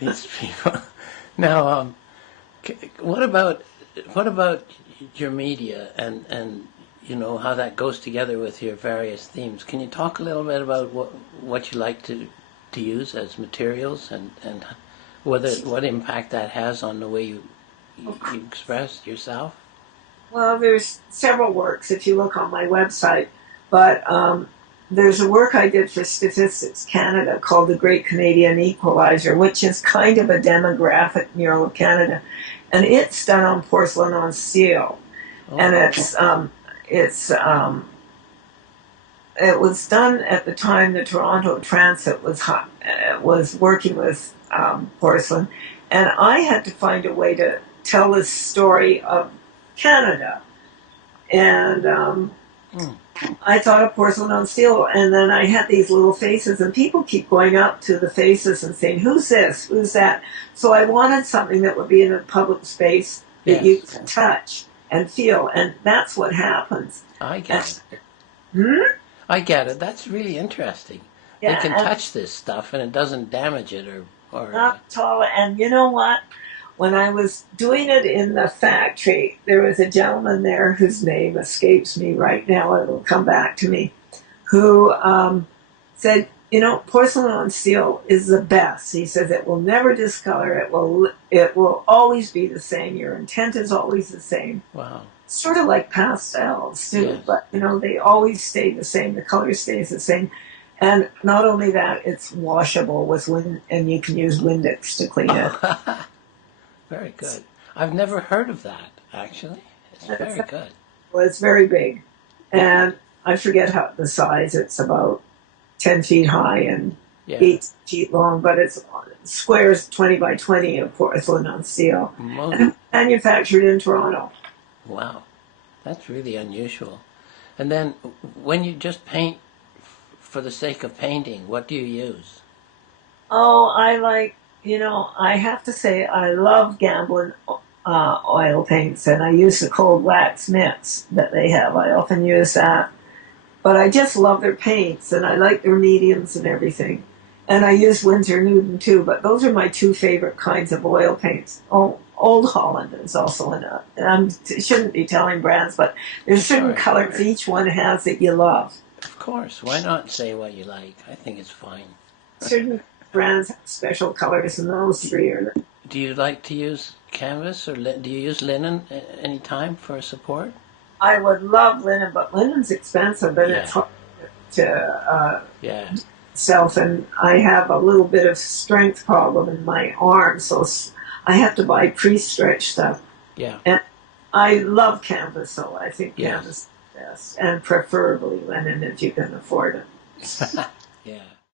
these people. Now, what about your media and how that goes together with your various themes? Can you talk a little bit about what you like to use as materials and what impact that has on the way you express yourself? Well, there's several works if you look on my website, but there's a work I did for Statistics Canada called The Great Canadian Equalizer, which is kind of a demographic mural of Canada, and it's done on porcelain on steel, and Oh, it was done at the time the Toronto Transit was working with porcelain, and I had to find a way to tell this story of Canada, and mm, I thought of porcelain on steel, and then I had these little faces, and people keep going up to the faces and saying, "Who's this? Who's that?" So I wanted something that would be in a public space that you yes, could touch and feel, and that's what happens. I And, get it. hmm? I get it. That's really interesting. They Yeah, can and touch this stuff and it doesn't damage it or not tall. And you know what? When I was doing it in the factory, there was a gentleman there whose name escapes me right now. It will come back to me. Who said, porcelain on steel is the best. He says it will never discolor. It will always be the same. Your intent is always the same. wow. Sort of like pastels too, Yes. but they always stay the same. The color stays the same. And not only that, it's washable with wind, and you can use Windex to clean it. Very good. I've never heard of that, actually. It's It's, very good. well, it's very big, and I forget how the size. It's about 10 feet high and Yeah. 8 feet long, but it's squares 20 by 20 of porcelain on steel, Mo- and manufactured in Toronto. wow. That's really unusual. And then when you just paint for the sake of painting, what do you use? Oh, I have to say, I love gambling oil paints, and I use the cold wax mix that they have. I often use that. But I just love their paints, and I like their mediums and everything. And I use Winsor Newton too, but those are my two favorite kinds of oil paints. Oh, Old Holland is also in it. And I shouldn't be telling brands, but there's That's all certain right. colors each one has that you love. Of course. Why not say what you like? I think it's fine. Certain brands have special colors, and those three are. Do you like to use canvas or do you use linen any time for support? I would love linen, but linen's expensive, and it's Yeah. hard to Yeah. self. And I have a little bit of strength problem in my arm, so I have to buy pre-stretch stuff. Yeah. And I love canvas, so I think Yes. canvas is best, and preferably linen if you can afford it. Yeah.